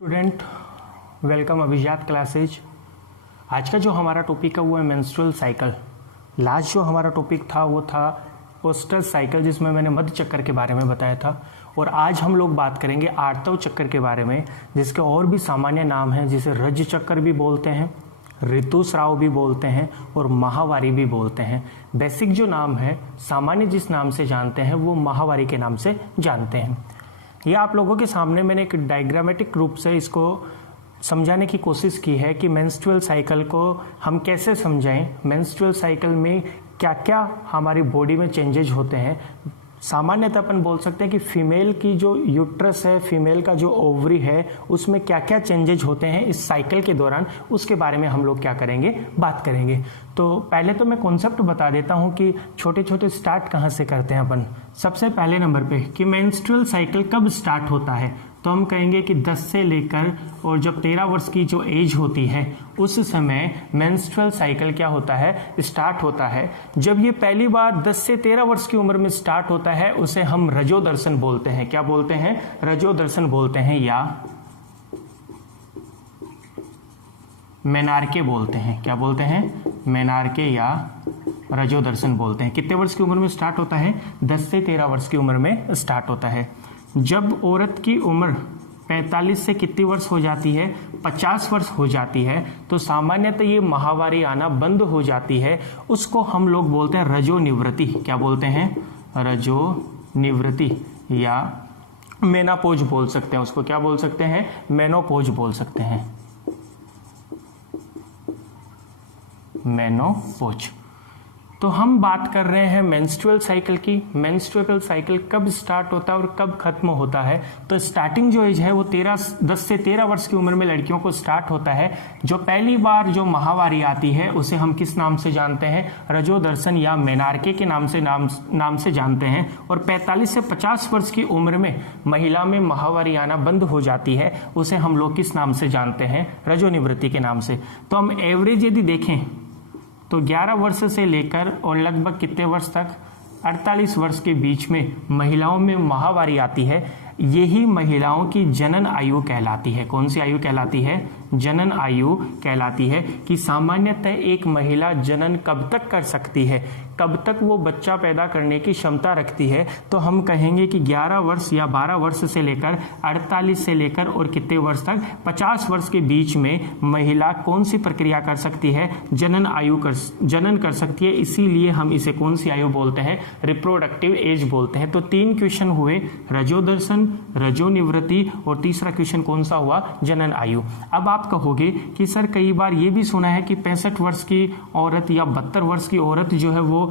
Student welcome अभिजात classes. आज का जो हमारा टॉपिक है वो है मेंस्ट्रुअल साइकिल। लास्ट जो हमारा टॉपिक था वो था ओस्टर साइकिल, जिसमें मैंने मध्य चक्कर के बारे में बताया था। और आज हम लोग बात करेंगे आर्तव चक्कर के बारे में, जिसके और भी सामान्य नाम हैं, जिसे रज चक्कर भी बोलते हैं, ऋतुस्राव भी बोलते हैं और माहवारी भी बोलते हैं। बेसिक जो नाम है, सामान्य जिस नाम से जानते हैं वो माहवारी के नाम से जानते हैं। ये आप लोगों के सामने मैंने एक डायग्रामेटिक रूप से इसको समझाने की कोशिश की है कि मेंस्ट्रुअल साइकिल को हम कैसे समझाएं, मेंस्ट्रुअल साइकिल में क्या क्या हमारी बॉडी में चेंजेज होते हैं। सामान्यतः अपन बोल सकते हैं कि फीमेल की जो यूट्रस है, फीमेल का जो ओवरी है, उसमें क्या क्या चेंजेज होते हैं इस साइकिल के दौरान, उसके बारे में हम लोग क्या करेंगे, बात करेंगे। तो पहले तो मैं कॉन्सेप्ट बता देता हूं कि छोटे छोटे स्टार्ट कहां से करते हैं अपन। सबसे पहले नंबर पे कि मेंस्ट्रुअल साइकिल कब स्टार्ट होता है, तो हम कहेंगे कि 10 से लेकर और जब 13 वर्ष की जो एज होती है उस समय मेंस्ट्रुअल साइकिल क्या होता है, स्टार्ट होता है। जब ये पहली बार 10 से 13 वर्ष की उम्र में स्टार्ट होता है उसे हम रजोदर्शन बोलते हैं। क्या बोलते हैं? रजोदर्शन बोलते हैं या मेनार्के बोलते हैं। क्या बोलते हैं? मेनार्के या रजोदर्शन बोलते हैं। कितने वर्ष की उम्र में स्टार्ट होता है? 10 से 13 वर्ष की उम्र में स्टार्ट होता है। जब औरत की उम्र 45 से कितनी वर्ष हो जाती है? 50 वर्ष हो जाती है, तो सामान्यतः ये माहवारी आना बंद हो जाती है। उसको हम लोग बोलते हैं रजोनिवृत्ति। क्या बोलते हैं? रजोनिवृत्ति या मेनापोज बोल सकते हैं। उसको क्या बोल सकते हैं? मेनोपोज बोल सकते हैं, मेनोपोज। तो हम बात कर रहे हैं मेंस्ट्रुअल साइकिल की। मेंस्ट्रुअल साइकिल कब स्टार्ट होता है और कब खत्म होता है? तो स्टार्टिंग जो एज है वो 10 से 13 वर्ष की उम्र में लड़कियों को स्टार्ट होता है। जो पहली बार जो माहवारी आती है उसे हम किस नाम से जानते हैं? रजोदर्शन या मेनार्के के नाम से जानते हैं। और 45 से 50 वर्ष की उम्र में महिला में माहवारी आना बंद हो जाती है, उसे हम लोग किस नाम से जानते हैं? रजोनिवृत्ति के नाम से। तो हम एवरेज यदि देखें तो 11 वर्ष से लेकर और लगभग कितने वर्ष तक? 48 वर्ष के बीच में महिलाओं में माहवारी आती है। यही महिलाओं की जनन आयु कहलाती है। कौन सी आयु कहलाती है? जनन आयु कहलाती है। कि सामान्यतः एक महिला जनन कब तक कर सकती है, कब तक वो बच्चा पैदा करने की क्षमता रखती है, तो हम कहेंगे कि 11 वर्ष या 12 वर्ष से लेकर 48 से लेकर और कितने वर्ष तक? 50 वर्ष के बीच में महिला कौन सी प्रक्रिया कर सकती है? जनन कर सकती है। इसीलिए हम इसे कौन सी आयु बोलते हैं? रिप्रोडक्टिव एज बोलते हैं। तो 3 क्वेश्चन हुए, रजोदर्शन, रजोनिवृत्ति और तीसरा क्वेश्चन कौन सा हुआ? जनन आयु। अब आप कहोगे कि सर कई बार ये भी सुना है कि 65 वर्ष की औरत या 72 वर्ष की औरत जो है वो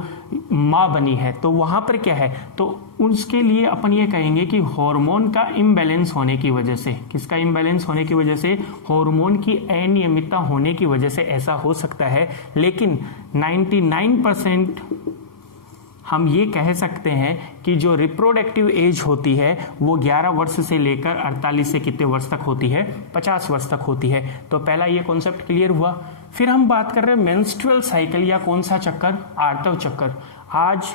माँ बनी है, तो वहां पर क्या है? तो उसके लिए अपन ये कहेंगे कि हार्मोन का इम्बैलेंस होने की वजह से, किसका इम्बैलेंस होने की वजह से? हार्मोन की अनियमितता होने की वजह से ऐसा हो सकता है। लेकिन 99% हम ये कह सकते हैं कि जो रिप्रोडक्टिव एज होती है वो 11 वर्ष से लेकर 48 से कितने वर्ष तक होती है? 50 वर्ष तक होती है। तो पहला ये कॉन्सेप्ट क्लियर हुआ। फिर हम बात कर रहे हैं मेंस्ट्रुअल साइकिल या कौन सा चक्कर? आर्तव चक्कर। आज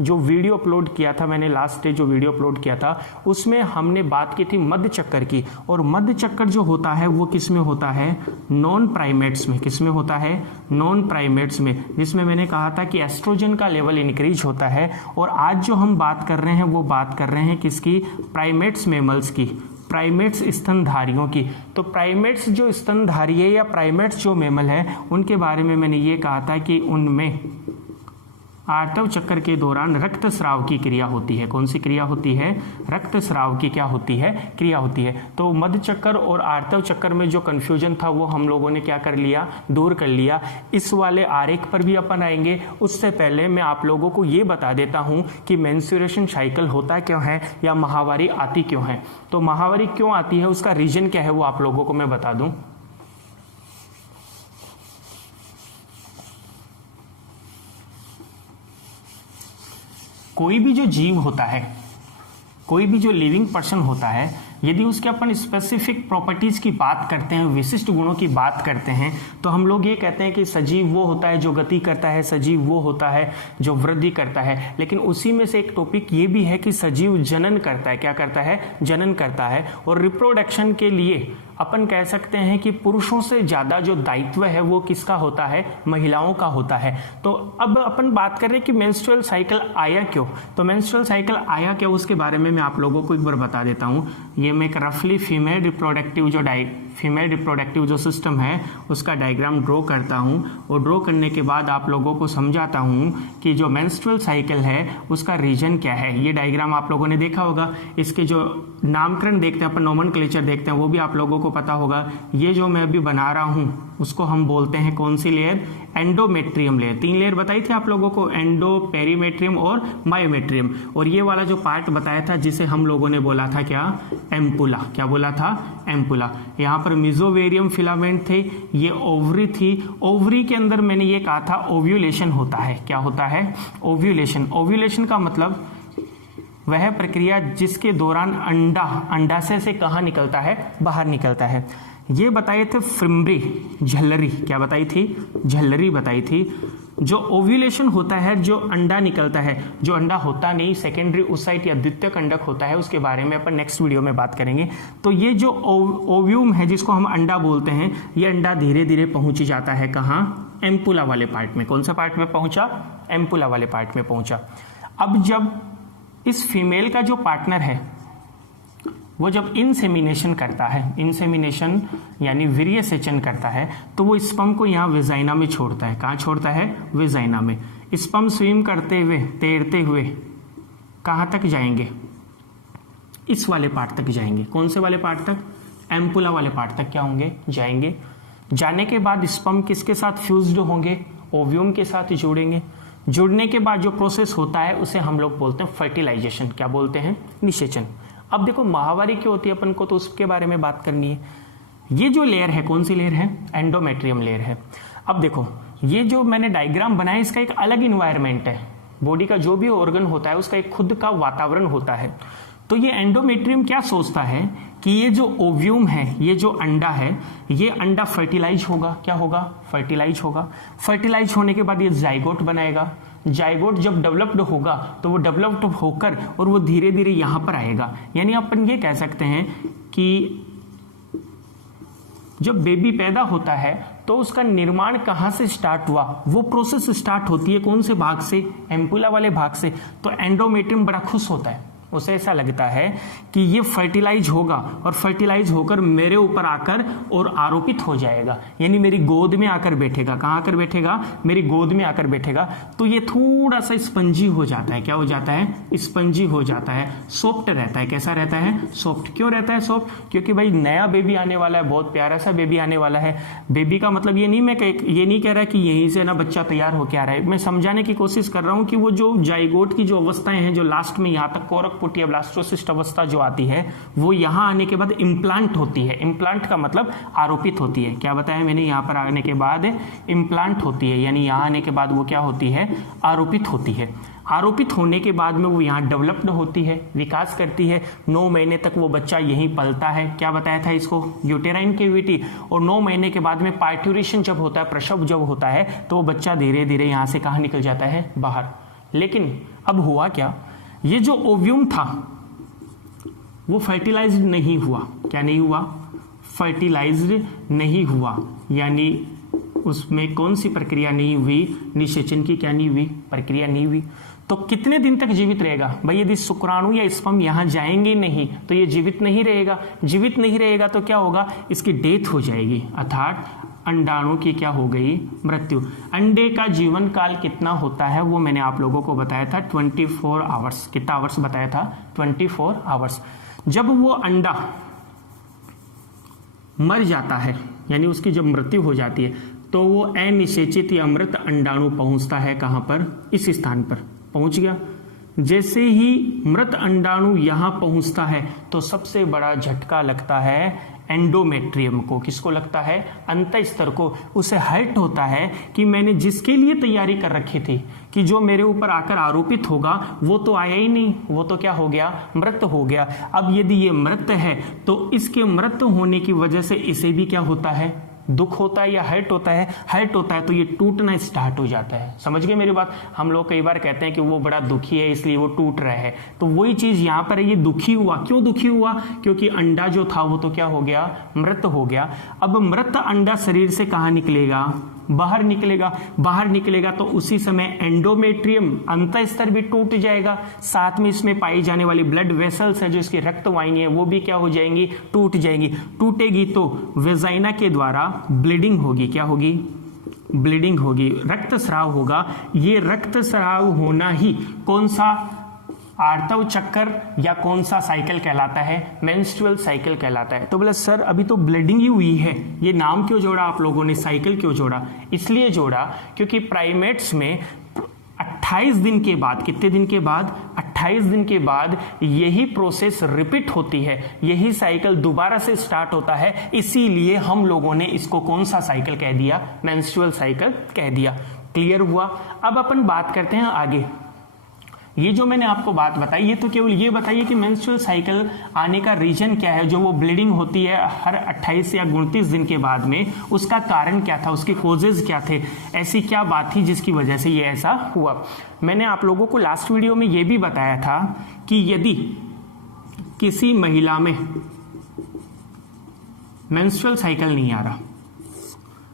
जो वीडियो अपलोड किया था मैंने, लास्ट डे जो वीडियो अपलोड किया था उसमें हमने बात की थी मध्य चक्कर की। और मध्य चक्कर जो होता है वो किस में होता है? नॉन प्राइमेट्स में। किस में होता है? नॉन प्राइमेट्स में, जिसमें मैंने कहा था कि एस्ट्रोजन का लेवल इंक्रीज होता है। और आज जो हम बात कर रहे हैं वो बात कर रहे हैं किसकी? प्राइमेट्स मेमल्स की, प्राइमेट्स स्तनधारियों की। तो प्राइमेट्स जो स्तनधारी है या प्राइमेट्स जो मेमल है उनके बारे में मैंने ये कहा था कि उनमें आर्तव चक्कर के दौरान रक्तस्राव की क्रिया होती है। कौन सी क्रिया होती है? रक्तस्राव की क्या होती है? क्रिया होती है। तो मध्य चक्कर और आर्तव चक्कर में जो कंफ्यूजन था वो हम लोगों ने क्या कर लिया? दूर कर लिया। इस वाले आरेख पर भी अपन आएंगे। उससे पहले मैं आप लोगों को ये बता देता हूं कि मेंस्ट्रुएशन साइकिल होता क्यों है या माहवारी आती क्यों है। तो माहवारी क्यों आती है उसका रीजन क्या है वो आप लोगों को मैं बता दूं। कोई भी जो जीव होता है, कोई भी जो लिविंग पर्सन होता है, यदि उसके अपन स्पेसिफिक प्रॉपर्टीज की बात करते हैं, विशिष्ट गुणों की बात करते हैं, तो हम लोग ये कहते हैं कि सजीव वो होता है जो गति करता है, सजीव वो होता है जो वृद्धि करता है। लेकिन उसी में से एक टॉपिक ये भी है कि सजीव जनन करता है। क्या करता है? जनन करता है। और रिप्रोडक्शन के लिए अपन कह सकते हैं कि पुरुषों से ज्यादा जो दायित्व है वो किसका होता है? महिलाओं का होता है। तो अब अपन बात कर रहे हैं कि मेंस्ट्रुअल साइकिल आया क्यों। तो मेंस्ट्रुअल साइकिल आया क्या, उसके बारे में मैं आप लोगों को एक बार बता देता हूं। ये मैं एक रफली फीमेल रिप्रोडक्टिव जो सिस्टम है उसका डायग्राम ड्रॉ करता हूं, और ड्रॉ करने के बाद आप लोगों को समझाता हूं कि जो मेंस्ट्रुअल साइकिल है उसका रीजन क्या है। ये डायग्राम आप लोगों ने देखा होगा। इसके जो नामकरण देखते हैं अपन, नोमेनक्लेचर देखते हैं, वो भी आप लोगों को पता होगा। ये जो मैं अभी बना रहा हूं उसको हम बोलते हैं कौन सी लेयर? Endometrium layer. 3 लेयर बताई थी आप लोगों को, एंडो, पेरीमेट्रियम और मायोमेट्रियम। और ये वाला जो पार्ट बताया था जिसे हम लोगों ने बोला था क्या? एम्पुला। क्या बोला था? एम्पुला। यहाँ पर मेसोवेरियम फिलामेंट थे, ये ओवरी थी। ओवरी के अंदर मैंने ये कहा था ओव्यूलेशन होता है। क्या होता है? ओव्यूलेशन। ओव्यूलेशन का मतलब वह प्रक्रिया जिसके दौरान अंडाशय से कहाँ निकलता है? बाहर निकलता है। ये बताए थे फ्रिम्बरी, झल्लरी। क्या बताई थी? झल्लरी बताई थी। जो ओव्यूलेशन होता है, जो अंडा निकलता है, जो अंडा होता नहीं, सेकेंडरी oocyte या द्वितीयक अंडक होता है, उसके बारे में अपन नेक्स्ट वीडियो में बात करेंगे। तो ये जो ओव्यूम है जिसको हम अंडा बोलते हैं, ये अंडा धीरे धीरे पहुंच जाता है कहाँ? एम्पुला वाले पार्ट में। कौन सा पार्ट में पहुंचा? एम्पुला वाले पार्ट में पहुंचा। अब जब इस फीमेल का जो पार्टनर है वो जब इंसेमिनेशन करता है, इंसेमिनेशन यानी वीर्य सेचन करता है, तो वो स्पर्म को यहाँ वेजाइना में छोड़ता है। कहाँ छोड़ता है? वेजाइना में। स्पर्म स्विम करते हुए, तैरते हुए कहाँ तक जाएंगे? इस वाले पार्ट तक जाएंगे। कौन से वाले पार्ट तक? एम्पुला वाले पार्ट तक क्या होंगे? जाएंगे। जाने के बाद स्पर्म किसके साथ फ्यूज्ड होंगे? ओव्यूम के साथ जुड़ेंगे। जुड़ने के बाद जो प्रोसेस होता है उसे हम लोग बोलते हैं फर्टिलाइजेशन। क्या बोलते हैं? निषेचन। अब देखो माहवारी क्यों होती है अपन को, तो उसके बारे में बात करनी है। ये जो लेयर है, कौन सी लेयर है? एंडोमेट्रियम लेयर है। अब देखो ये जो मैंने डायग्राम बनाया इसका एक अलग इन्वायरमेंट है। बॉडी का जो भी ऑर्गन होता है उसका एक खुद का वातावरण होता है। तो ये एंडोमेट्रियम क्या सोचता है कि ये जो ओव्यूम है, ये जो अंडा है, ये अंडा फर्टिलाइज होगा। क्या होगा? फर्टिलाइज होगा। फर्टिलाइज होने के बाद ये जाइगोट बनाएगा। जाइगोट जब डेवलप्ड होगा तो वो डेवलप्ड होकर और वो धीरे धीरे यहां पर आएगा। यानी अपन ये कह सकते हैं कि जब बेबी पैदा होता है तो उसका निर्माण कहां से स्टार्ट हुआ? वो प्रोसेस स्टार्ट होती है कौन से भाग से? एम्पुला वाले भाग से। तो एंडोमेट्रियम बड़ा खुश होता है, उसे ऐसा लगता है कि ये फर्टिलाइज होगा और फर्टिलाइज होकर मेरे ऊपर आकर और आरोपित हो जाएगा, यानी मेरी गोद में आकर बैठेगा। कहाँ आकर बैठेगा? मेरी गोद में आकर बैठेगा। तो ये थोड़ा सा स्पंजी हो जाता है। क्या हो जाता है? स्पंजी हो जाता है, सॉफ्ट रहता है। कैसा रहता है? सॉफ्ट। क्यों रहता है सॉफ्ट? क्योंकि भाई नया बेबी आने वाला है, बहुत प्यारा सा बेबी आने वाला है। बेबी का मतलब ये नहीं कह रहा कि यहीं से ना बच्चा तैयार होकर आ रहा है। मैं समझाने की कोशिश कर रहा हूँ कि वो जो जाइगोट की जो अवस्थाएं हैं, जो लास्ट में यहाँ तक कोरक पुट या ब्लास्टोसिस्ट अवस्था जो आती है, वो यहां आने के बाद इम्प्लांट होती है। इम्प्लांट का मतलब आरोपित होती है। क्या बताया मैंने? यहां पर आने के बाद इम्प्लांट होती है, यानी यहां आने के बाद वो क्या होती है? आरोपित होती है। आरोपित होने के बाद में वो यहाँ डेवलप्ड होती है, विकास करती है। 9 महीने तक वो बच्चा यहीं पलता है। क्या बताया था इसको? Uterine cavity. और 9 महीने के बाद में पार्ट्यूरेशन जब होता है, प्रसव जब होता है, तो वो बच्चा धीरे धीरे यहाँ से कहाँ निकल जाता है? बाहर। लेकिन अब हुआ क्या? ये जो ओव्यूम था वो फर्टिलाइज्ड नहीं हुआ। क्या नहीं हुआ? फर्टिलाइज्ड नहीं हुआ, यानी उसमें कौन सी प्रक्रिया नहीं हुई? निषेचन की क्या नहीं हुई? प्रक्रिया नहीं हुई। तो कितने दिन तक जीवित रहेगा भाई? यदि शुक्राणु या स्पर्म यहां जाएंगे नहीं तो ये जीवित नहीं रहेगा। जीवित नहीं रहेगा तो क्या होगा? इसकी डेथ हो जाएगी, अर्थात अंडाणु की क्या हो गई? मृत्यु। अंडे का जीवन काल कितना होता है वो मैंने आप लोगों को बताया था 24 आवर्स। कितना आवर्स बताया था? 24 आवर्स। जब वो अंडा मर जाता है, यानी उसकी जब मृत्यु हो जाती है, तो वो अनिषेचित या मृत अंडाणु पहुंचता है कहां पर? इस स्थान पर पहुंच गया। जैसे ही मृत अंडाणु यहां पहुंचता है तो सबसे बड़ा झटका लगता है एंडोमेट्रियम को, किसको लगता है, अंतःस्तर को। उसे हर्ट होता है कि मैंने जिसके लिए तैयारी कर रखी थी कि जो मेरे ऊपर आकर आरोपित होगा वो तो आया ही नहीं, वो तो क्या हो गया, मृत हो गया। अब यदि ये मृत है तो इसके मृत होने की वजह से इसे भी क्या होता है, दुख होता है या हर्ट होता है, हर्ट होता है तो ये टूटना स्टार्ट हो जाता है। समझ गए मेरी बात। हम लोग कई बार कहते हैं कि वो बड़ा दुखी है इसलिए वो टूट रहा है, तो वही चीज यहाँ पर है, ये दुखी हुआ। क्यों दुखी हुआ, क्योंकि अंडा जो था वो तो क्या हो गया, मृत हो गया। अब मृत अंडा शरीर से कहाँ निकलेगा, बाहर निकलेगा। बाहर निकलेगा तो उसी समय एंडोमेट्रियम अंतःस्तर भी टूट जाएगा, साथ में इसमें पाई जाने वाली ब्लड वेसल्स है जो इसकी रक्त वाहिनी है वो भी क्या हो जाएंगी, टूट जाएंगी। टूटेगी तो वेजाइना के द्वारा ब्लीडिंग होगी, क्या होगी, ब्लीडिंग होगी, रक्तस्राव होगा। ये रक्तस्राव होना ही कौन सा आर्तव चक्कर या कौन सा साइकिल कहलाता है, मेंस्ट्रुअल साइकिल कहलाता है। तो बोले सर अभी तो ब्लीडिंग ही हुई है, ये नाम क्यों जोड़ा आप लोगों ने, साइकिल क्यों जोड़ा? इसलिए जोड़ा क्योंकि प्राइमेट्स में 28 दिन के बाद, कितने दिन के बाद, 28 दिन के बाद यही प्रोसेस रिपीट होती है, यही साइकिल दोबारा से स्टार्ट होता है। इसीलिए हम लोगों ने इसको कौन सा साइकिल कह दिया, मेंस्ट्रुअल साइकिल कह दिया। क्लियर हुआ। अब अपन बात करते हैं आगे। ये जो मैंने आपको बात बताई ये तो केवल ये बताइए कि मेंस्ट्रुअल साइकिल आने का रीजन क्या है, जो वो ब्लीडिंग होती है हर 28 या 29 दिन के बाद में, उसका कारण क्या था, उसके कॉजेज क्या थे, ऐसी क्या बात थी जिसकी वजह से ये ऐसा हुआ। मैंने आप लोगों को लास्ट वीडियो में ये भी बताया था कि यदि किसी महिला में मेंस्ट्रुअल साइकिल नहीं आ रहा,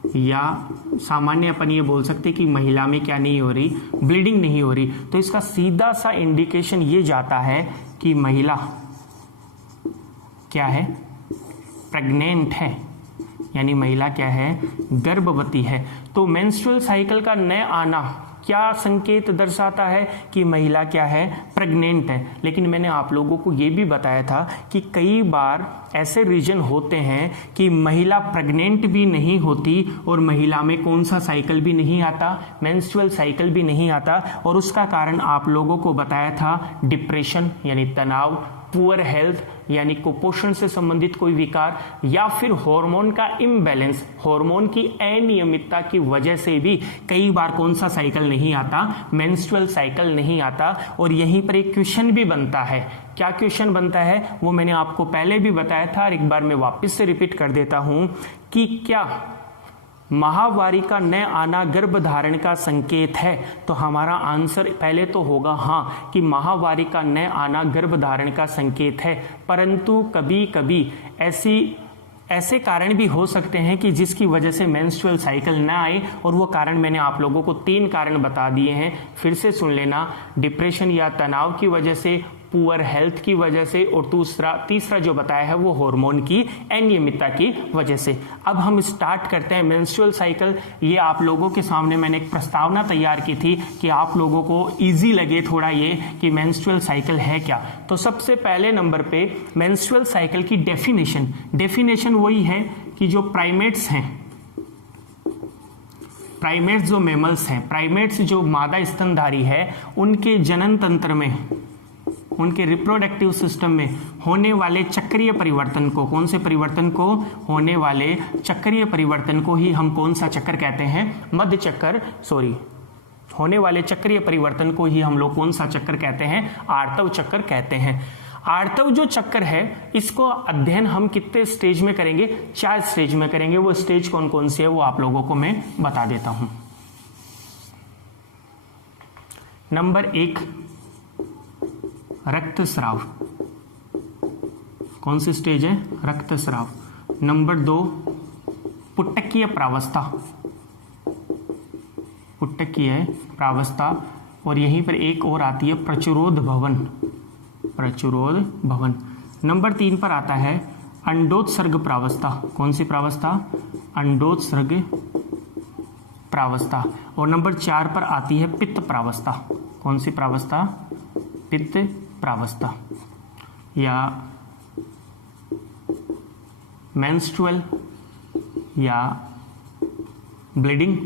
या सामान्य अपन ये बोल सकते कि महिला में क्या नहीं हो रही, ब्लीडिंग नहीं हो रही, तो इसका सीधा सा इंडिकेशन ये जाता है कि महिला क्या है, प्रेग्नेंट है, यानी महिला क्या है, गर्भवती है। तो मेंस्ट्रुअल साइकिल का न आना क्या संकेत दर्शाता है कि महिला क्या है, प्रेग्नेंट है। लेकिन मैंने आप लोगों को यह भी बताया था कि कई बार ऐसे रीजन होते हैं कि महिला प्रेग्नेंट भी नहीं होती और महिला में कौन सा साइकिल भी नहीं आता, मेंस्ट्रुअल साइकिल भी नहीं आता, और उसका कारण आप लोगों को बताया था डिप्रेशन यानी तनाव, पुअर हेल्थ यानी कुपोषण से संबंधित कोई विकार, या फिर हार्मोन का इम्बैलेंस, हार्मोन की अनियमितता की वजह से भी कई बार कौन सा साइकिल नहीं आता, मेंस्ट्रुअल साइकिल नहीं आता। और यहीं पर एक क्वेश्चन भी बनता है। क्या क्वेश्चन बनता है वो मैंने आपको पहले भी बताया था और एक बार मैं वापस से रिपीट कर देता हूं कि क्या माहवारी का न आना गर्भधारण का संकेत है। तो हमारा आंसर पहले तो होगा हाँ कि माहवारी का न आना गर्भधारण का संकेत है, परंतु कभी कभी ऐसे कारण भी हो सकते हैं कि जिसकी वजह से मेंस्ट्रुअल साइकिल ना आए, और वो कारण मैंने आप लोगों को 3 कारण बता दिए हैं, फिर से सुन लेना। डिप्रेशन या तनाव की वजह से, पुअर हेल्थ की वजह से, और तीसरा जो बताया है वो हार्मोन की अनियमितता की वजह से। अब हम स्टार्ट करते हैं मेंस्ट्रुअल साइकिल। ये आप लोगों के सामने मैंने एक प्रस्तावना तैयार की थी कि आप लोगों को इजी लगे थोड़ा ये कि मेंस्ट्रुअल साइकिल है क्या। तो सबसे पहले नंबर पे मेंस्ट्रुअल साइकिल की डेफिनेशन वही है कि जो प्राइमेट्स हैं, प्राइमेट्स जो मैमल्स हैं, प्राइमेट्स जो मादा स्तनधारी है, उनके जनन तंत्र में, उनके रिप्रोडक्टिव सिस्टम में होने वाले चक्रीय परिवर्तन को, कौन से परिवर्तन को, होने वाले चक्रीय परिवर्तन को ही हम कौन सा चक्र कहते हैं, मध्य चक्र, होने वाले चक्रीय परिवर्तन को ही हम लोग कौन सा चक्र कहते हैं, आर्तव चक्र कहते हैं। आर्तव जो चक्र है इसको अध्ययन हम कितने स्टेज में करेंगे, 4 स्टेज में करेंगे। वो स्टेज कौन कौन से है वो आप लोगों को मैं बता देता हूं। नंबर 1 रक्तस्राव, कौन सी स्टेज है, रक्तस्राव। नंबर 2 पुटकीय प्रावस्था, पुटकीय प्रावस्था, और यहीं पर एक और आती है प्रचुरोध भवन, प्रचुरोध भवन। नंबर 3 पर आता है अंडोत्सर्ग प्रावस्था, कौन सी प्रावस्था, अंडोत्सर्ग प्रावस्था। और नंबर 4 पर आती है पित्त प्रावस्था, कौन सी प्रावस्था, पित्त प्रावस्था, या मेंस्ट्रुअल या ब्लीडिंग।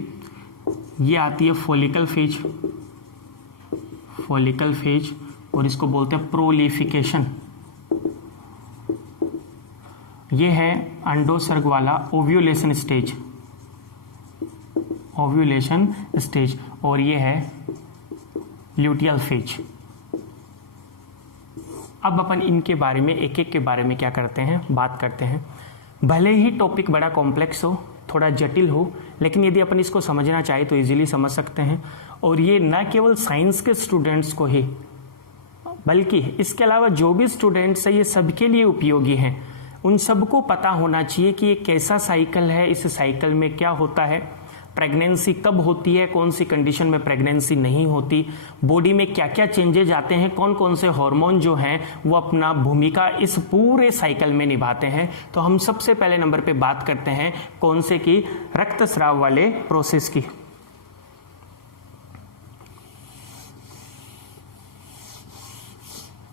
ये आती है फॉलिकल फेज, फॉलिकल फेज, और इसको बोलते हैं प्रोलिफिकेशन। ये है अंडोसर्ग वाला ओव्यूलेशन स्टेज, ओव्यूलेशन स्टेज, और ये है ल्यूटियल फेज। अब अपन इनके बारे में एक एक के बारे में क्या करते हैं, बात करते हैं। भले ही टॉपिक बड़ा कॉम्प्लेक्स हो, थोड़ा जटिल हो, लेकिन यदि अपन इसको समझना चाहे तो इजीली समझ सकते हैं। और ये न केवल साइंस के स्टूडेंट्स को ही, बल्कि इसके अलावा जो भी स्टूडेंट्स हैं ये सबके लिए उपयोगी हैं। उन सबको पता होना चाहिए कि ये कैसा साइकिल है, इस साइकिल में क्या होता है, प्रेगनेंसी कब होती है, कौन सी कंडीशन में प्रेगनेंसी नहीं होती, बॉडी में क्या क्या चेंजेज आते हैं, कौन कौन से हार्मोन जो हैं वो अपना भूमिका इस पूरे साइकिल में निभाते हैं। तो हम सबसे पहले नंबर पे बात करते हैं कौन से की, रक्तस्राव वाले प्रोसेस की।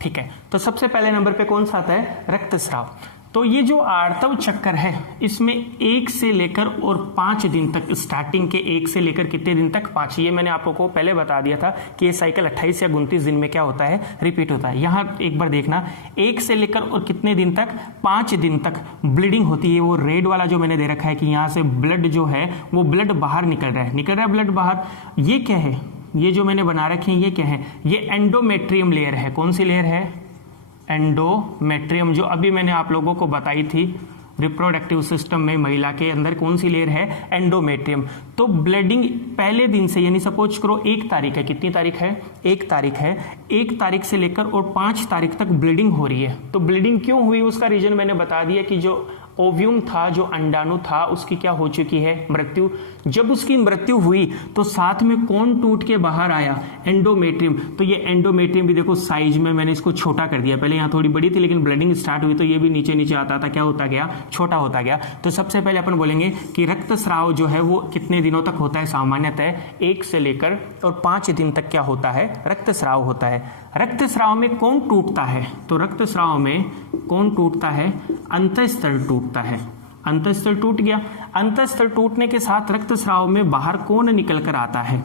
ठीक है, तो सबसे पहले नंबर पे कौन सा आता है, रक्तस्राव। तो ये जो आर्तव चक्कर है इसमें 1 से लेकर और 5 दिन तक, स्टार्टिंग के 1 से लेकर कितने दिन तक, 5। ये मैंने आप लोगों को पहले बता दिया था कि ये साइकिल 28 या 29 दिन में क्या होता है, रिपीट होता है। यहाँ एक बार देखना, 1 से लेकर और कितने दिन तक, 5 दिन तक ब्लीडिंग होती है। वो रेड वाला जो मैंने दे रखा है कि यहाँ से ब्लड जो है वो ब्लड बाहर निकल रहा है ब्लड बाहर। ये क्या है, ये जो मैंने बना रखे हैं ये क्या है, ये एंडोमेट्रियम लेयर है। कौन सी लेयर है, एंडोमेट्रियम, जो अभी मैंने आप लोगों को बताई थी रिप्रोडक्टिव सिस्टम में महिला के अंदर कौन सी लेयर है, एंडोमेट्रियम। तो ब्लीडिंग पहले दिन से, यानी सपोज करो 1 तारीख है, कितनी तारीख है, 1 तारीख है, 1 तारीख से लेकर और 5 तारीख तक ब्लीडिंग हो रही है। तो ब्लीडिंग क्यों हुई उसका रीजन मैंने बता दिया कि जो ओव्यूम था, जो अंडाणु था, उसकी क्या हो चुकी है, मृत्यु। जब उसकी मृत्यु हुई तो साथ में कौन टूट के बाहर आया, एंडोमेट्रियम। तो ये एंडोमेट्रियम भी देखो साइज में मैंने इसको छोटा कर दिया, पहले यहाँ थोड़ी बड़ी थी लेकिन ब्लीडिंग स्टार्ट हुई तो ये भी नीचे नीचे आता था, क्या होता गया, छोटा होता गया। तो सबसे पहले अपन बोलेंगे कि रक्तस्राव जो है वो कितने दिनों तक होता है, सामान्यतः 1 से लेकर और 5 दिन तक क्या होता है, रक्तस्राव होता है। रक्तस्राव में कौन टूटता है, तो रक्तस्राव में कौन टूटता है, अंतःस्थल टूटता है। अंतःस्थल टूट गया, अंतःस्थल टूटने के साथ रक्तस्राव में बाहर कौन निकल कर आता है,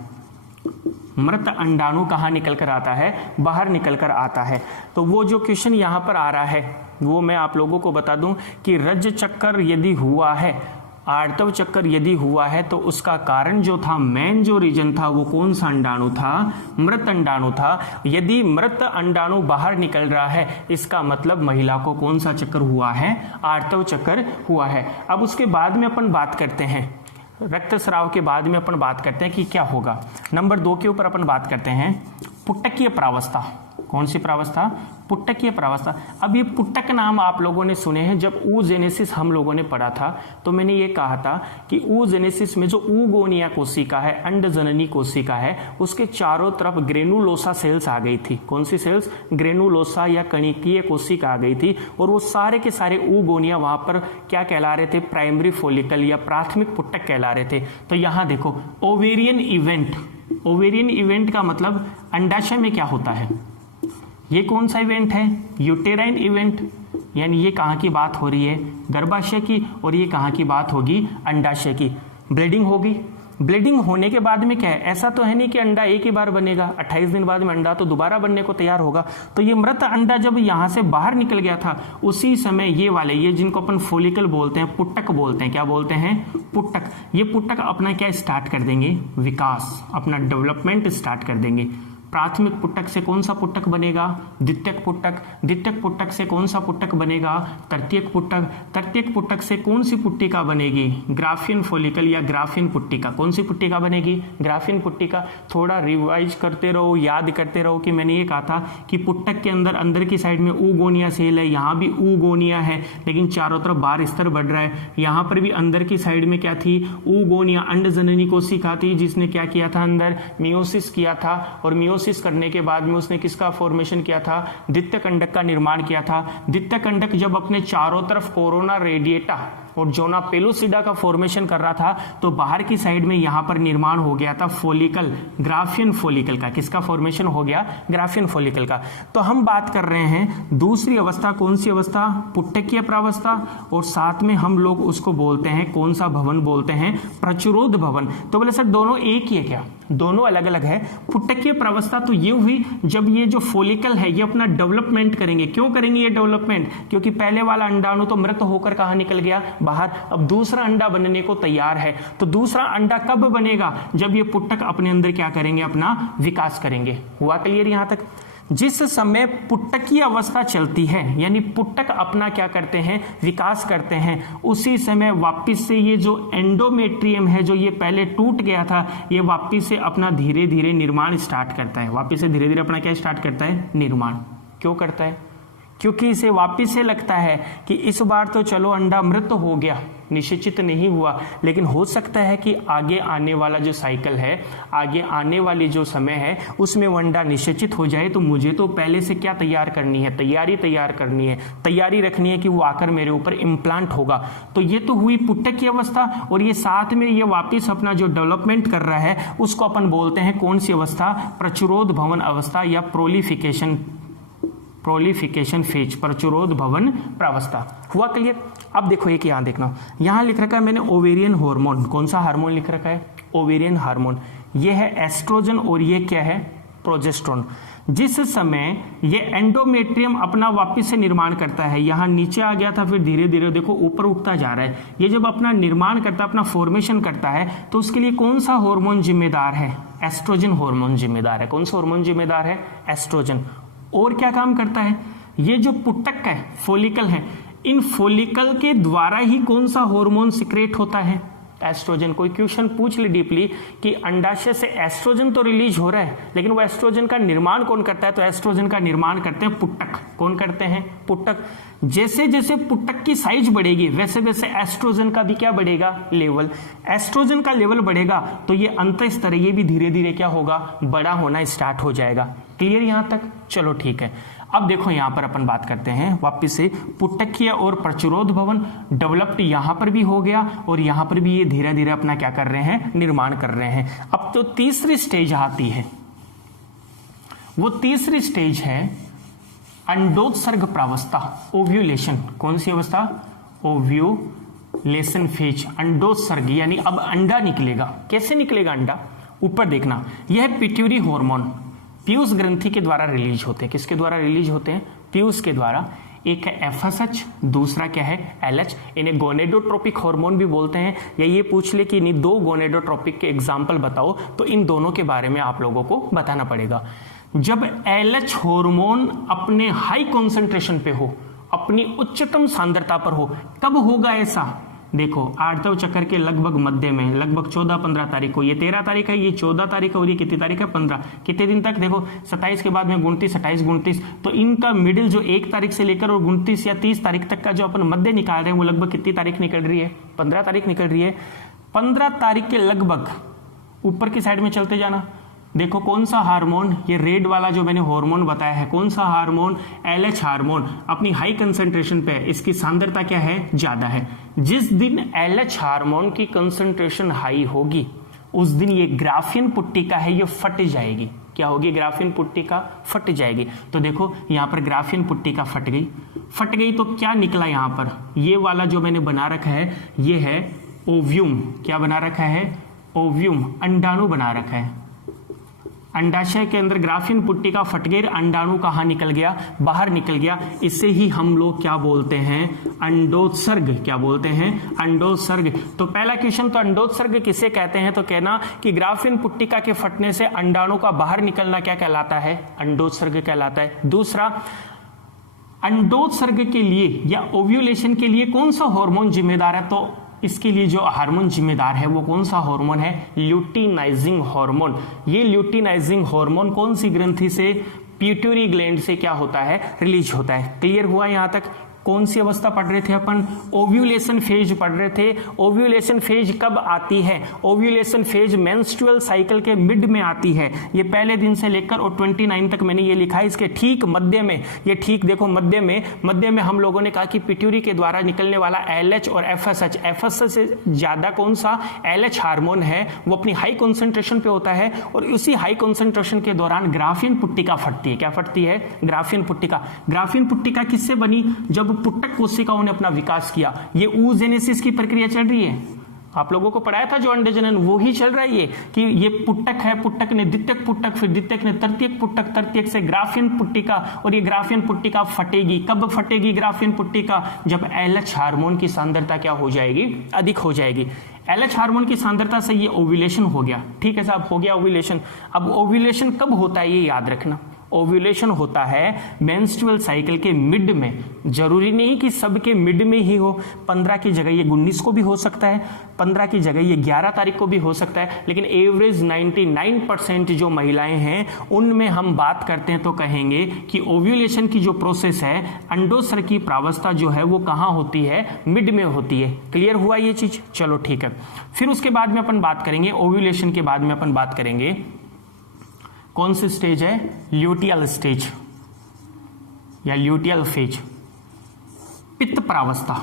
मृत अंडाणु कहाँ निकल कर आता है, बाहर निकल कर आता है। तो वो जो क्वेश्चन यहाँ पर आ रहा है वो मैं आप लोगों को बता दूं कि रज चक्कर यदि हुआ है, आर्तव चक्कर यदि हुआ है तो उसका कारण जो था, मेन जो रीजन था वो कौन सा अंडाणु था, मृत अंडाणु था। यदि मृत अंडाणु बाहर निकल रहा है इसका मतलब महिला को कौन सा चक्कर हुआ है, आर्तव चक्कर हुआ है। अब उसके बाद में अपन बात करते हैं, रक्तस्राव के बाद में अपन बात करते हैं कि क्या होगा। नंबर 2 के ऊपर अपन बात करते हैं पुटकीय प्रावस्था। कौन सी प्रावस्था, पुटकीय प्रावस्था। अब ये पुटक नाम आप लोगों ने सुने हैं, जब oogenesis हम लोगों ने पढ़ा था तो मैंने ये कहा था कि oogenesis में जो oogonia कोशिका है, अंडजननी कोशिका है, उसके चारों तरफ ग्रेनुलोसा सेल्स आ गई थी। कौन सी सेल्स, ग्रेनुलोसा या कणिकीय कोशिका आ गई थी, और वो सारे के सारे oogonia वहां पर क्या कहला रहे थे, प्राइमरी फोलिकल या प्राथमिक पुटक कहला रहे थे। तो यहां देखो ओवेरियन इवेंट, ओवेरियन इवेंट का मतलब अंडाशय में क्या होता है, ये कौन सा इवेंट है, यूटेराइन इवेंट, यानी ये कहाँ की बात हो रही है, गर्भाशय की, और ये कहाँ की बात होगी, अंडाशय की। ब्लीडिंग होगी, ब्लीडिंग होने के बाद में क्या है, ऐसा तो है नहीं कि अंडा एक ही बार बनेगा, 28 दिन बाद में अंडा तो दोबारा बनने को तैयार होगा। तो ये मृत अंडा जब यहाँ से बाहर निकल गया था उसी समय ये वाले, ये जिनको अपन फोलिकल बोलते हैं, पुटक बोलते हैं, क्या बोलते हैं, पुटक। ये पुटक अपना क्या स्टार्ट कर देंगे, विकास, अपना डेवलपमेंट स्टार्ट कर देंगे। प्राथमिक पुटक से कौन सा पुटक बनेगा, द्वितीयक पुटक, द्वितीयक पुटक से कौन सा पुटक बनेगा, तृतीयक पुटक, तृतीयक पुटक से कौन सी पुट्टिका बनेगी, ग्राफियन फोलिकल या ग्राफियन पुट्टिका। कौन सी पुट्टिका बनेगी, ग्राफियन पुट्टिका। थोड़ा रिवाइज करते रहो, याद करते रहो कि मैंने ये कहा था कि पुटक के अंदर अंदर की साइड में oogonia सेल है, यहाँ भी oogonia है, लेकिन चारों तरफ बाहर स्तर बढ़ रहा है। यहाँ पर भी अंदर की साइड में क्या थी, oogonia, अंडजननी कोशिका थी, जिसने क्या किया था, अंदर मियोसिस किया था, और मियोसिस करने के बाद में उसने किसका फॉर्मेशन किया था, द्वितीय कंडक का निर्माण किया था। द्वितीय कंडक जब अपने चारों तरफ कोरोना रेडिएटा और जोना पेलोसिडा का फॉर्मेशन कर रहा था, तो बाहर की साइड में यहां पर निर्माण हो गया था फोलिकल, ग्राफियन फोलिकल का। किसका फॉर्मेशन हो गया? ग्राफियन फोलिकल का। तो हम बात कर रहे हैं दूसरी अवस्था, कौन सी अवस्था? पुटकीय प्रावस्था। और साथ में हम लोग उसको बोलते हैं, कौन सा भवन बोलते हैं? प्रचुरोध भवन। तो बोले सर दोनों एक ही है क्या? दोनों अलग अलग है। पुटकीय प्रावस्था तो ये हुई जब ये जो फोलिकल है ये अपना डेवलपमेंट करेंगे। क्यों करेंगे ये डेवलपमेंट? क्योंकि पहले वाला अंडाणु तो मृत होकर कहां निकल गया? बाहर। अब दूसरा अंडा बनने को तैयार है। तो दूसरा अंडा कब बनेगा? जब ये पुटक अपने अंदर क्या करेंगे? अपना विकास करेंगे। हुआ क्लियर यहां तक? जिस समय पुटकीय अवस्था चलती है, यानी पुटक अपना क्या करते हैं? विकास करते हैं, उसी समय वापिस से ये जो एंडोमेट्रियम है, जो ये पहले टूट गया था, ये वापिस से अपना धीरे धीरे निर्माण स्टार्ट करता है। वापिस से धीरे धीरे अपना क्या स्टार्ट करता है? निर्माण। क्यों करता है? क्योंकि इसे वापिस से लगता है कि इस बार तो चलो अंडा मृत हो गया, निषेचित नहीं हुआ, लेकिन हो सकता है कि आगे आने वाला जो साइकिल है, आगे आने वाली जो समय है, उसमें वो अंडा निषेचित हो जाए। तो मुझे तो पहले से क्या तैयार करनी है? तैयारी तैयार करनी है, तैयारी रखनी है कि वो आकर मेरे ऊपर इम्प्लांट होगा। तो ये तो हुई पुटक की अवस्था, और ये साथ में ये वापिस अपना जो डेवलपमेंट कर रहा है उसको अपन बोलते हैं कौन सी अवस्था? प्रचुरोध भवन अवस्था या प्रोलिफिकेशन फेज, प्रचुरोध भवन प्रावस्था। हुआ क्लियर? अब देखो एक यहां देखना, यहां लिख रखा है मैंने ओवेरियन हार्मोन। कौन सा हार्मोन लिख रखा है? Ovarian hormone. ये है एस्ट्रोजन और ये क्या है? प्रोजेस्टेरोन। जिस समय ये एंडोमेट्रियम अपना वापस से निर्माण करता है, यहां नीचे आ गया था, फिर धीरे धीरे देखो ऊपर उठता जा रहा है। ये जब अपना निर्माण करता है, अपना फॉर्मेशन करता है, तो उसके लिए कौन सा हार्मोन जिम्मेदार है? एस्ट्रोजन हार्मोन जिम्मेदार है। कौन सा हार्मोन जिम्मेदार है? एस्ट्रोजन। और क्या काम करता है? ये जो पुटक है, फोलिकल है, इन फोलिकल के द्वारा ही कौन सा हार्मोन सिक्रेट होता है? एस्ट्रोजन। कोई क्वेश्चन पूछ ले डीपली कि अंडाशय से एस्ट्रोजन तो रिलीज हो रहा है, लेकिन वो एस्ट्रोजन का निर्माण कौन करता है? तो एस्ट्रोजन का निर्माण करते हैं पुटक। कौन करते हैं? पुटक। जैसे जैसे पुटक की साइज बढ़ेगी, वैसे वैसे एस्ट्रोजन का भी क्या बढ़ेगा? लेवल। एस्ट्रोजन का लेवल बढ़ेगा तो ये अंत स्तर, ये भी धीरे धीरे क्या होगा? बड़ा होना स्टार्ट हो जाएगा। क्लियर यहां तक? चलो ठीक है। अब देखो यहां पर अपन बात करते हैं वापिस से, पुटकीय और प्रचुरोध भवन डेवलप्ड यहां पर भी हो गया, और यहां पर भी ये धीरे धीरे अपना क्या कर रहे हैं? निर्माण कर रहे हैं। अब तो तीसरी स्टेज आती है, वो तीसरी स्टेज है अंडोत्सर्ग प्रावस्था, ओव्यूलेशन। कौन सी अवस्था? ओव्यूलेशन फेज, अंडोत्सर्ग, यानी अब अंडा निकलेगा। कैसे निकलेगा अंडा? ऊपर देखना, यह पिट्यूटरी हार्मोन पीयूष ग्रंथि के द्वारा रिलीज होते हैं। किसके द्वारा रिलीज होते हैं? पीयूष के द्वारा। एक है एफएसएच, दूसरा क्या है? एलएच। इन्हें गोनेडोट्रोपिक हार्मोन भी बोलते हैं। या ये पूछ ले कि इन्हीं दो गोनेडोट्रोपिक के एग्जाम्पल बताओ, तो इन दोनों के बारे में आप लोगों को बताना पड़ेगा। जब एलएच हार्मोन अपने हाई कॉन्सेंट्रेशन पे हो, अपनी उच्चतम सांद्रता पर हो, कब होगा ऐसा? देखो आठवें चक्कर के लगभग मध्य में, लगभग 14-15 तारीख को, ये 13 तारीख है, ये 14 तारीख है, और ये कितनी तारीख है? 15। कितने दिन तक? देखो 27 के बाद में 29, 28, 29, तो इनका मिडिल जो 1 तारीख से लेकर और 29 या 30 तारीख तक का जो अपन मध्य निकाल रहे हैं, वो लगभग कितनी तारीख निकल रही है? 15 तारीख निकल रही है। 15 तारीख के लगभग ऊपर की साइड में चलते जाना। देखो कौन सा हार्मोन, ये रेड वाला जो मैंने हार्मोन बताया है, कौन सा हार्मोन? एलएच हार्मोन अपनी हाई कंसंट्रेशन पे, इसकी सांद्रता क्या है? ज्यादा है। जिस दिन एलएच हार्मोन की कंसंट्रेशन हाई होगी, उस दिन ये ग्राफियन पुट्टिका है, ये फट जाएगी। क्या होगी? ग्राफियन पुट्टिका फट जाएगी। तो देखो यहां पर ग्राफियन पुट्टिका फट गई। फट गई तो क्या निकला यहां पर? ये वाला जो मैंने बना रखा है, ये है ओव्यूम। क्या बना रखा है? ओव्यूम, अंडाणु बना रखा है। अंडाशय के अंदर ग्राफियन पुट्टिका फट गई, अंडाणु कहां निकल गया? बाहर निकल गया। इसे ही हम लोग क्या बोलते हैं? अंडोत्सर्ग। क्या बोलते हैं? अंडोत्सर्ग। तो पहला क्वेश्चन तो अंडोत्सर्ग किसे कहते हैं? तो कहना कि ग्राफियन पुट्टिका के फटने से अंडाणु का बाहर निकलना क्या कहलाता है? अंडोत्सर्ग कहलाता है। दूसरा, अंडोत्सर्ग के लिए या ओव्यूलेशन के लिए कौन सा हार्मोन जिम्मेदार है? तो इसके लिए जो हार्मोन जिम्मेदार है वो कौन सा हार्मोन है? Luteinizing hormone. ये ल्यूटिनाइजिंग हार्मोन कौन सी ग्रंथि से? पिट्यूटरी ग्लैंड से क्या होता है? रिलीज होता है। क्लियर हुआ यहां तक? कौन सी अवस्था पढ़ रहे थे अपन? ओव्यूलेशन फेज पढ़ रहे थे। ओव्यूलेशन फेज कब आती है? ओव्यूलेशन फेज मेंस्ट्रुअल साइकिल के मिड में आती है। ये पहले दिन से लेकर और 29 तक मैंने ये लिखा है, इसके ठीक मध्य में, ये ठीक देखो मध्य में हम लोगों ने कहा कि पिट्यूटरी के द्वारा निकलने वाला LH और FSH से ज्यादा कौन सा LH हार्मोन है वो अपनी हाई कॉन्सेंट्रेशन पे होता है, और उसी हाई कॉन्सेंट्रेशन के दौरान ग्राफियन पुट्टिका फटती है। क्या फटती है? ग्राफियन पुट्टिका। ग्राफियन पुट्टिका किससे बनी? जब पुट्टक कोशिकाओं ने अपना विकास किया। ये ooजेनेसिस की प्रक्रिया चल रही है, आप लोगों को पढ़ाया था जो अंडे जनन, वो ही चल रहा है ये, कि ये पुट्टक है, पुट्टक ने द्वितीयक पुट्टक, फिर द्वितीयक ने तृतीयक पुट्टक, तृतीयक से ग्राफियन पुट्टिका, और ये ग्राफियन पुट्टिका फटेगी। कब फटेगी ग्राफियन पुट्टिका? जब LH हार्मोन की सांद्रता क्या हो जाएगी? अधिक हो जाएगी। LH हार्मोन की सांद्रता से ये ओव्यूलेशन हो गया। ठीक है साहब, हो गया ओव्यूलेशन। अब ओव्यूलेशन कब होता है ये याद रखना। ओव्यूलेशन होता है मेंस्ट्रुअल साइकिल के मिड में। जरूरी नहीं कि सबके मिड में ही हो, 15 की जगह ये 19 को भी हो सकता है, 15 की जगह ये 11 तारीख को भी हो सकता है, लेकिन एवरेज 99% जो महिलाएं हैं उनमें हम बात करते हैं तो कहेंगे कि ओव्यूलेशन की जो प्रोसेस है, अंडोत्सर्ग की प्रावस्था जो है वो कहाँ होती है? मिड में होती है। क्लियर हुआ ये चीज? चलो ठीक है। फिर उसके बाद में अपन बात करेंगे, ओव्यूलेशन के बाद में अपन बात करेंगे कौन सी स्टेज है? ल्यूटियल स्टेज या ल्यूटियल फेज, पित्त प्रावस्था।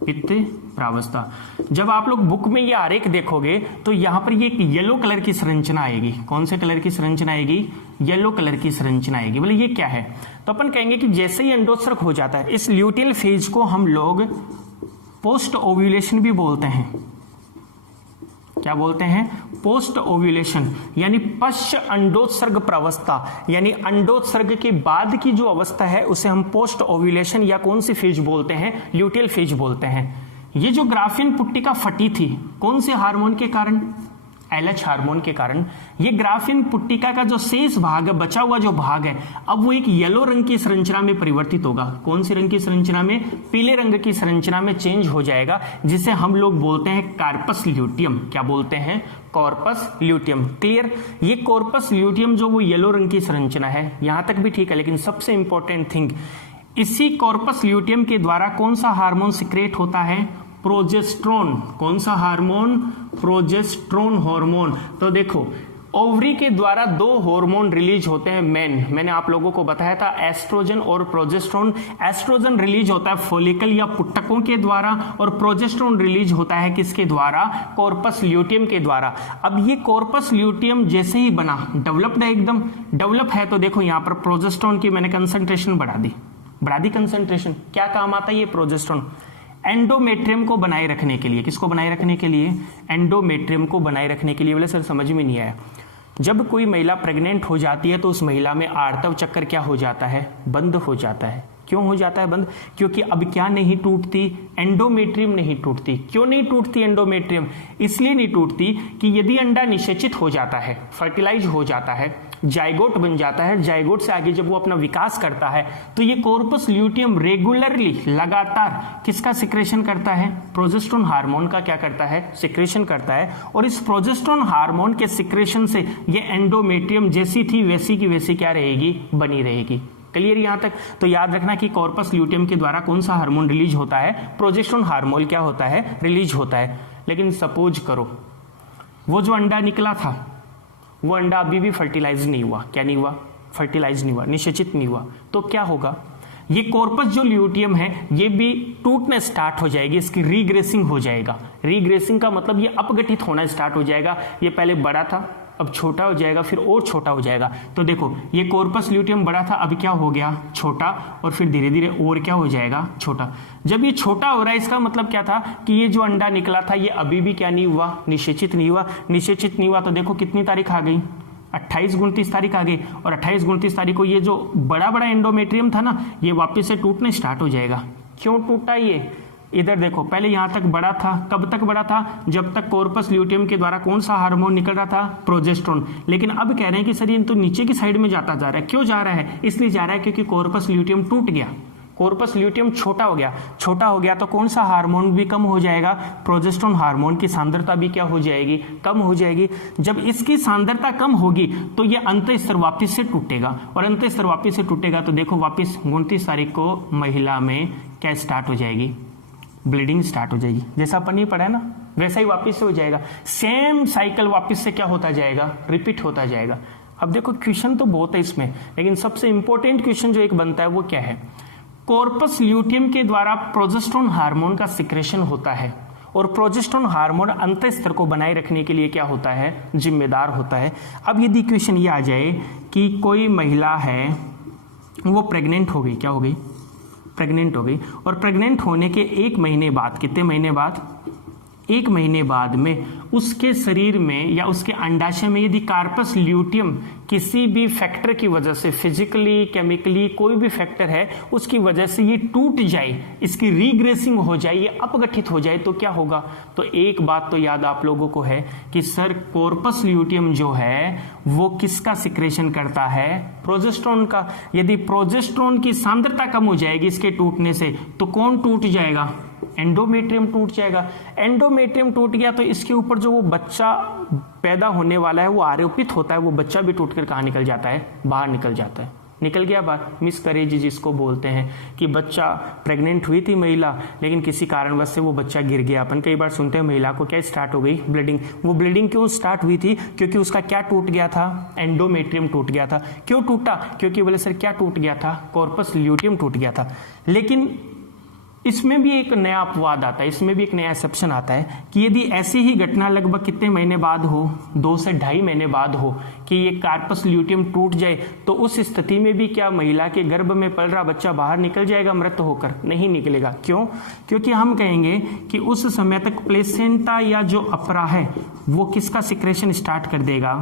पित्त प्रावस्था। जब आप लोग बुक में ये आरेख देखोगे तो यहां पर ये एक येलो कलर की संरचना आएगी। कौन से कलर की संरचना आएगी? येलो कलर की संरचना आएगी। बोले ये क्या है? तो अपन कहेंगे कि जैसे ही अंडोत्सर्ग हो जाता है, इस ल्यूटियल फेज को हम लोग पोस्ट ओव्यूलेशन भी बोलते हैं। क्या बोलते हैं? पोस्ट ओव्यूलेशन, यानी पश्च अंडोत्सर्ग प्रावस्था, यानी अंडोत्सर्ग के बाद की जो अवस्था है उसे हम पोस्ट ओव्यूलेशन या कौन सी फेज बोलते हैं? ल्यूटियल फेज बोलते हैं। ये जो ग्राफियन पुट्टिका फटी थी, कौन से हार्मोन के कारण? LH हार्मोन के कारण। ये ग्राफियन पुट्टिका का जो शेष भाग है, बचा हुआ जो भाग है, अब वो एक येलो रंग की संरचना में परिवर्तित होगा। कौन सी रंग की संरचना में? पीले रंग की संरचना में चेंज हो जाएगा, जिसे हम लोग बोलते हैं कार्पस ल्यूटियम। क्या बोलते हैं? Corpus luteum. क्लियर? ये कॉर्पस ल्यूटियम जो वो येलो रंग की संरचना है, यहां तक भी ठीक है, लेकिन सबसे इंपॉर्टेंट थिंग, इसी कॉर्पस ल्यूटियम के द्वारा कौन सा हार्मोन सिक्रेट होता है? प्रोजेस्ट्रोन। कौन सा हार्मोन? Progesterone hormone. तो देखो, ओवरी के द्वारा 2 हार्मोन रिलीज होते हैं मेन। मैंने आप लोगों को बताया था एस्ट्रोजन और प्रोजेस्ट्रोन। एस्ट्रोजन रिलीज होता है फॉलिकल या पुट्टकों के द्वारा, और प्रोजेस्ट्रोन रिलीज होता है किसके द्वारा? कॉर्पस ल्यूटियम के द्वारा। अब ये कॉर्पस ल्यूटियम जैसे ही बना, डेवलप्ड है, एकदम डेवलप है, तो देखो यहाँ पर प्रोजेस्ट्रोन की मैंने कंसंट्रेशन बढ़ा दी कंसंट्रेशन। क्या काम आता है ये प्रोजेस्ट्रोन? एंडोमेट्रियम को बनाए रखने के लिए। किसको बनाए रखने के लिए? एंडोमेट्रियम को बनाए रखने के लिए। बोले सर समझ में नहीं आया। जब कोई महिला प्रेग्नेंट हो जाती है तो उस महिला में आर्तव चक्र क्या हो जाता है? बंद हो जाता है। क्यों हो जाता है बंद? क्योंकि अब क्या नहीं टूटती? एंडोमेट्रियम नहीं टूटती। क्यों नहीं टूटती एंडोमेट्रियम? इसलिए नहीं टूटती कि यदि अंडा निषेचित हो जाता है, फर्टिलाइज हो जाता है, जाइगोट बन जाता है, जाइगोट से आगे जब वो अपना विकास करता है, तो ये कॉर्पस ल्यूटियम रेगुलरली, लगातार किसका सिक्रेशन करता है? प्रोजेस्ट्रोन हार्मोन का क्या करता है? सिक्रेशन करता है। और इस प्रोजेस्ट्रोन हार्मोन के सिक्रेशन से ये एंडोमेट्रियम जैसी थी वैसी की वैसी क्या रहेगी? बनी रहेगी। क्लियर यहां तक? तो याद रखना कि कॉर्पस ल्यूटियम के द्वारा कौन सा हार्मोन रिलीज होता है? प्रोजेस्ट्रोन हार्मोन क्या होता है? रिलीज होता है। लेकिन सपोज करो वो जो अंडा निकला था, वो अंडा अभी भी फर्टिलाइज नहीं हुआ। क्या नहीं हुआ? फर्टिलाइज नहीं हुआ, निषेचित नहीं हुआ। तो क्या होगा? ये कॉर्पस जो ल्यूटियम है ये भी टूटना स्टार्ट हो जाएगी, इसकी रीग्रेसिंग हो जाएगा। रीग्रेसिंग का मतलब ये अपघटित होना स्टार्ट हो जाएगा। ये पहले बड़ा था, अब छोटा हो जाएगा, फिर और छोटा हो जाएगा। तो देखो, ये कॉर्पस ल्यूटियम बड़ा था, अब क्या हो गया? छोटा, और फिर धीरे धीरे और क्या हो जाएगा? छोटा। जब ये छोटा हो रहा है, इसका मतलब क्या था कि ये जो अंडा निकला था ये अभी भी क्या नहीं हुआ? निषेचित नहीं हुआ। निषेचित नहीं हुआ तो देखो कितनी तारीख आ गई? 28-29 तारीख आ गई। और 28-29 तारीख को ये जो बड़ा बड़ा एंडोमेट्रियम था ना, ये वापस से टूटने स्टार्ट हो जाएगा। क्यों टूटा ये? इधर देखो, पहले यहां तक बड़ा था। कब तक बड़ा था? जब तक कॉर्पस ल्यूटियम के द्वारा कौन सा हार्मोन निकल रहा था? प्रोजेस्ट्रोन। लेकिन अब कह रहे हैं कि सर ये तो नीचे की साइड में जाता जा रहा है। क्यों जा रहा है? इसलिए जा रहा है क्योंकि कॉर्पस ल्यूटियम टूट गया। कॉर्पस ल्यूटियम छोटा हो गया तो कौन सा हार्मोन भी कम हो जाएगा, प्रोजेस्टेरोन हार्मोन की सांद्रता भी क्या हो जाएगी, कम हो जाएगी। जब इसकी सांद्रता कम होगी तो ये अंतःस्तर वापस से टूटेगा, और अंतःस्तर वापस से टूटेगा तो देखो वापस 29 तारीख को महिला में क्या स्टार्ट हो जाएगी, ब्लीडिंग स्टार्ट हो जाएगी। जैसा अपन नहीं पढ़ा है ना, वैसा ही वापस से हो जाएगा। सेम साइकिल वापस से क्या होता जाएगा, रिपीट होता जाएगा। अब देखो क्वेश्चन तो बहुत है इसमें, लेकिन सबसे इंपॉर्टेंट क्वेश्चन जो एक बनता है वो क्या है, कॉर्पस ल्यूटियम के द्वारा प्रोजेस्टेरोन हार्मोन का सिक्रेशन होता है, और प्रोजेस्टेरोन हार्मोन अंतःस्तर को बनाए रखने के लिए क्या होता है, जिम्मेदार होता है। अब यदि क्वेश्चन ये आ जाए कि कोई महिला है वो प्रेग्नेंट हो गई, क्या हो गई, प्रेग्नेंट हो गई, और प्रेग्नेंट होने के 1 महीने बाद, कितने महीने बाद, 1 महीने बाद में उसके शरीर में या उसके अंडाशय में यदि कार्पस ल्यूटियम किसी भी फैक्टर की वजह से, फिजिकली केमिकली कोई भी फैक्टर है उसकी वजह से ये टूट जाए, इसकी रीग्रेसिंग हो जाए, ये अपगठित हो जाए तो क्या होगा। तो एक बात तो याद आप लोगों को है कि सर कॉर्पस ल्यूटियम जो है वो किसका सिक्रेशन करता है, प्रोजेस्टेरोन का। यदि प्रोजेस्टेरोन की सांद्रता कम हो जाएगी इसके टूटने से तो कौन टूट जाएगा, एंडोमेट्रियम टूट जाएगा। एंडोमेट्रियम टूट गया तो इसके ऊपर जो वो बच्चा पैदा होने वाला है वो आरोपित होता है, वो बच्चा भी टूटकर कहाँ निकल जाता है, बाहर निकल जाता है, निकल गया बाहर। मिसकैरेज जिसको बोलते हैं कि बच्चा, प्रेग्नेंट हुई थी महिला लेकिन किसी कारणवश से वो बच्चा गिर गया। अपन कई बार सुनते हैं महिला को क्या स्टार्ट हो गई, ब्लीडिंग। वो ब्लीडिंग क्यों स्टार्ट हुई थी, क्योंकि उसका क्या टूट गया था, एंडोमेट्रियम टूट गया था। क्यों टूटा, क्योंकि बोले सर क्या टूट गया था, कॉर्पस ल्यूटियम टूट गया था। लेकिन इसमें भी एक नया अपवाद आता है, इसमें भी एक नया एक्सेप्शन आता है कि यदि ऐसी ही घटना लगभग कितने महीने बाद हो, 2 से 2.5 महीने बाद हो कि ये कार्पस ल्यूटियम टूट जाए, तो उस स्थिति में भी क्या महिला के गर्भ में पल रहा बच्चा बाहर निकल जाएगा मृत होकर, नहीं निकलेगा। क्यों, क्योंकि हम कहेंगे कि उस समय तक प्लेसेंटा या जो अपरा है वो किसका सिक्रेशन स्टार्ट कर देगा,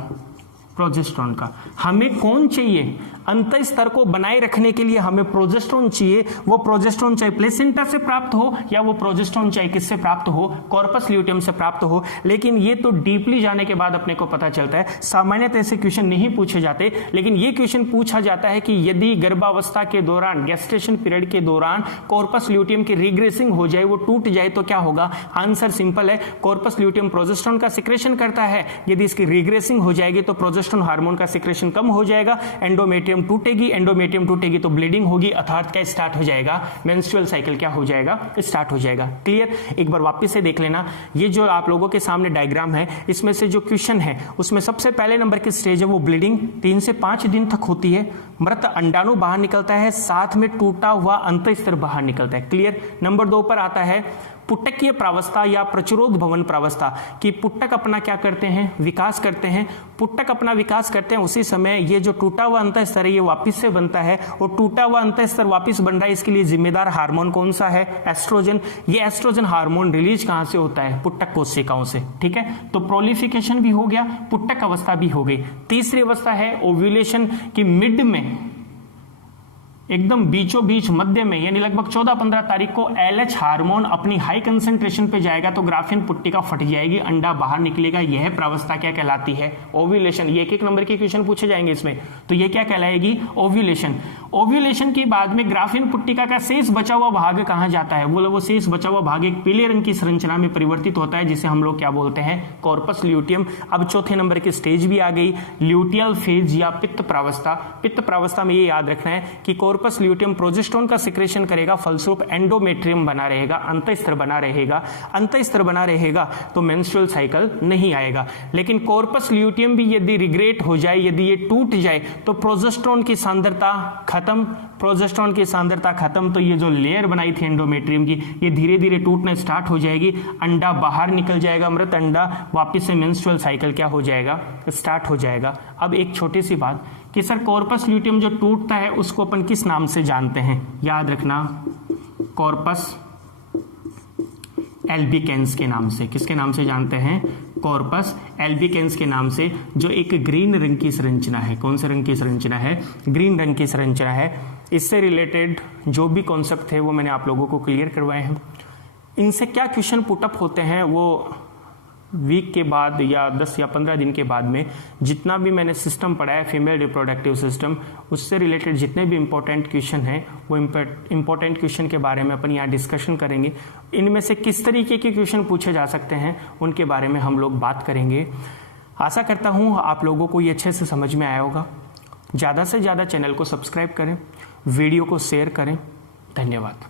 प्रोजेस्टेरोन का। हमें कौन चाहिए, अंतःस्तर को बनाए रखने के लिए हमें प्रोजेस्टेरोन चाहिए। वो प्रोजेस्टेरोन चाहे प्लेसेंटा से प्राप्त हो या वो प्रोजेस्टेरोन चाहे किससे प्राप्त हो, कॉर्पस ल्यूटियम से प्राप्त हो। लेकिन ये तो डीपली जाने के बाद अपने को पता चलता है। सामान्यतः ऐसे क्वेश्चन नहीं पूछे जाते, लेकिन ये क्वेश्चन पूछा जाता है कि यदि गर्भावस्था के दौरान, गेस्टेशन पीरियड के दौरान कॉर्पस ल्यूटियम की रिग्रेसिंग हो जाए, वो टूट जाए तो क्या होगा। आंसर सिंपल है, कॉर्पस ल्यूटियम प्रोजेस्टेरोन का सिक्रेशन करता है। यदि इसकी रिग्रेसिंग हो जाएगी तो प्रोजेस्टेरोन हार्मोन का सिक्रेशन कम हो जाएगा, एंडोमेट्रियम टूटेगी, एंडोमेट्रियम टूटेगी तो ब्लीडिंग होगी, अर्थात क्या स्टार्ट हो जाएगा, मेंस्ट्रुअल साइकिल क्या हो जाएगा, स्टार्ट हो जाएगा। क्लियर। एक बार वापस से देख लेना, ये जो आप लोगों के सामने डायग्राम है इसमें से जो क्वेश्चन है उसमें सबसे पहले नंबर की स्टेज है वो ब्लीडिंग 3 से 5 दिन तक होती है, मृत अंडाणु बाहर निकलता है, साथ में टूटा हुआ अंतःस्तर बाहर निकलता है। क्लियर। नंबर 2 पर आता है पुटकीय प्रावस्था या प्रचुरोद भवन प्रावस्था, कि पुटक अपना क्या करते हैं, विकास करते हैं। पुटक अपना विकास करते हैं, उसी समय ये जो टूटा हुआ अंतःस्तर है ये वापस से बनता है, और टूटा हुआ अंतःस्तर वापस बन रहा है, इसके लिए जिम्मेदार हार्मोन कौन सा है, एस्ट्रोजन। ये एस्ट्रोजन हार्मोन रिलीज कहां से होता है, पुटक कोशिकाओं से। ठीक है, तो प्रोलिफिकेशन भी हो गया, पुटक अवस्था भी हो गई। तीसरी अवस्था है ओव्यूलेशन की मिड में, एकदम बीचों बीच मध्य में, यानी लगभग 14-15 तारीख को LH हार्मोन अपनी हाई कंसंट्रेशन पे जाएगा तो ग्राफियन पुट्टिका फट जाएगी, अंडा बाहर निकलेगा। यह प्रावस्था क्या कहलाती है, ओव्यूलेशन। ये एक नंबर के क्वेश्चन पूछे जाएंगे इसमें, तो ये क्या कहलाएगी, ओव्यूलेशन। ओव्यूलेशन के बाद में ग्राफियन पुट्टिका का शेष बचा हुआ भाग कहां जाता है, वो शेष बचा हुआ भाग एक पीले रंग की संरचना में परिवर्तित होता है, जिसे हम लोग क्या बोलते हैं, कॉर्पस ल्यूटियम। अब चौथे नंबर की स्टेज भी आ गई, ल्यूटियल फेज या पित्त प्रावस्था। पित्त प्रावस्था में ये याद रखना है कि कॉर्पस ल्यूटियम प्रोजेस्टेरोन का सिक्रेशन करेगा, फलस्वरूप एंडोमेट्रियम बना रहेगा, अंतःस्तर बना रहेगा। अंतःस्तर बना रहेगा तो मेंस्ट्रुअल साइकिल नहीं आएगा। लेकिन कॉर्पस ल्यूटियम भी यदि रिग्रेट हो जाए, यदि ये टूट जाए तो प्रोजेस्टेरोन की सांद्रता खत्म, प्रोजेस्टेरोन की सांद्रता खत्म, तो ये जो लेयर बनाई थी एंडोमेट्रियम की ये धीरे धीरे टूटना स्टार्ट हो जाएगी, अंडा बाहर निकल जाएगा, मृत अंडा, वापस से मेंस्ट्रुअल साइकिल क्या हो जाएगा, स्टार्ट हो जाएगा। अब एक छोटी सी बात कि सर कॉर्पस ल्यूटियम जो टूटता है उसको अपन किस नाम से जानते हैं, याद रखना, कॉर्पस एल्बिकेंस के नाम से। किसके नाम से जानते हैं, कॉर्पस एल्बिकेंस के नाम से, जो एक ग्रीन रंग की संरचना है। कौन से रंग की संरचना है, ग्रीन रंग की संरचना है। इससे रिलेटेड जो भी कॉन्सेप्ट थे वो मैंने आप लोगों को क्लियर करवाए हैं। इनसे क्या क्वेश्चन पुटअप होते हैं वो वीक के बाद या 10 या 15 दिन के बाद में जितना भी मैंने सिस्टम पढ़ा है फीमेल रिप्रोडक्टिव सिस्टम, उससे रिलेटेड जितने भी इंपॉर्टेंट क्वेश्चन हैं वो इंपॉर्टेंट क्वेश्चन के बारे में अपन यहाँ डिस्कशन करेंगे। इनमें से किस तरीके के क्वेश्चन पूछे जा सकते हैं उनके बारे में हम लोग बात करेंगे। आशा करता हूँ आप लोगों को ये अच्छे से समझ में आया होगा। ज़्यादा से ज़्यादा चैनल को सब्सक्राइब करें, वीडियो को शेयर करें। धन्यवाद।